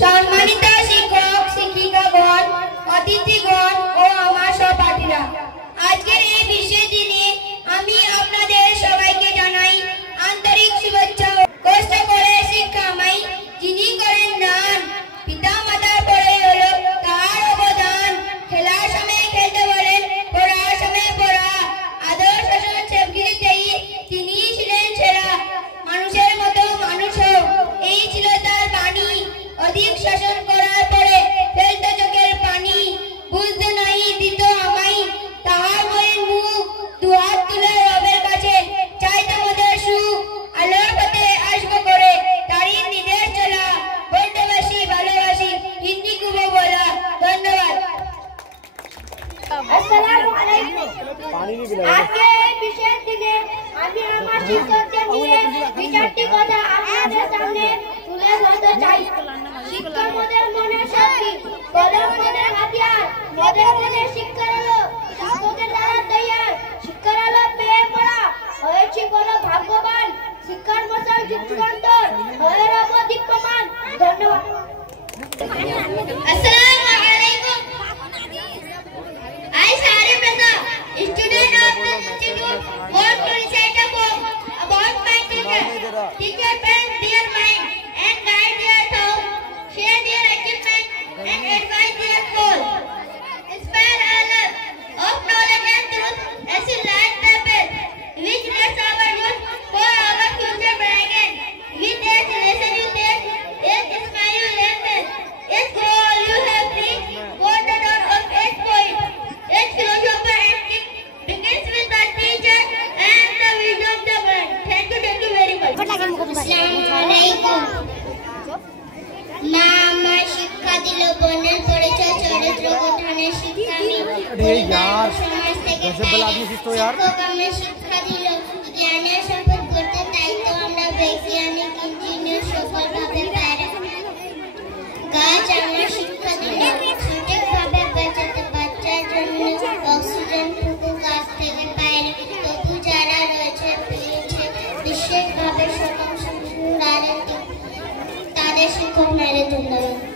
সম্মানিত শিক্ষক শিক্ষিকাগণ, অতিথিগণ ও আমার সহপাঠীরা, আজকের এই বিশেষ দিনে আমি আপনাদের সবাইকে জানাই আন্তরিক শুভেচ্ছা। কষ্ট করে শিক্ষা আমায় যিনি করেন দান, পিতা মাতার পরে হলো তার অবদান। খেলার সময় খেলতে বলেন, পড়ার সময় পড়া, আদর শাসন সেবগিরিতেই তিনি ছিলেন সেরা। মানুষের মতো মানুষ হোক, এই ছিল তার বাণী। অধিক শাসন করার পরে ফেলতে চোখের পানি, বুঝতে নাই দিত আমায় তাহার বইয়ের মুখ। দুহাত তুলে রবের কাছে চাইতে মোদের সুখ, আলোর পথে আসবো করে তারই নির্দেশ চলা। বলতে বাসি ভালোবাসি, হিন্দি খুব বলা। ধন্যবাদ। আসসালামু আলাইকুম। আজকে এই বিশেষ দিনে আমি আমার শিক্ষকদের নিয়ে বিচারটি কথা আপনাদের সামনে তুলে ধরতে চাই। শিক্ষা মোদের মনের শক্তি, কলম মোদের হাতিয়ার, মোদের মনে শিক্ষার আলো শিক্ষকের দ্বারা তৈয়ার। শিক্ষার আলো পেয়ে পড়া হয়েছি বড় ভাগ্যবান, শিক্ষার মশাল যুগান্তর হয়ে রব দীপ্যমান। ধন্যবাদ। আসসালামু আলাইকুম। I Sari Prasad, student of the institute, want to recite a poem about my teacher. Teacher bend their mind and guide their thought, share their achievement and advise their goal. Inspire our love of knowledge and truth as you light the path, which leads our youth for our future brighten. With that lesson you take, yes, smile you lengthen, yes, goal you have reached, for the dawn of 8 point. Its philosopher and king begins with the teacher and the wisdom of the man. Thank you very much. Assalamualaikum. মা আমার শিক্ষা দিল, বনের পরিচয় চরিত্র গঠনের শিক্ষা আমি সমাজ থেকে শিক্ষক আমরা শিক্ষা দিল, জ্ঞানের শপথ করতে তাই তো আমরা বৈজ্ঞানিক ইঞ্জিনিয়ার সফলভাবে পাইরা। গাছ আমরা শিক্ষা দিল সঠিকভাবে বাঁচাতে, বাচ্চার জন্য অক্সিজেন টুকু গাছ থেকে পাইরে। তবু যারা রয়েছে পেয়েছে বিশেষভাবে সকল তাদের শিক্ষক নারী। ধন্যবাদ।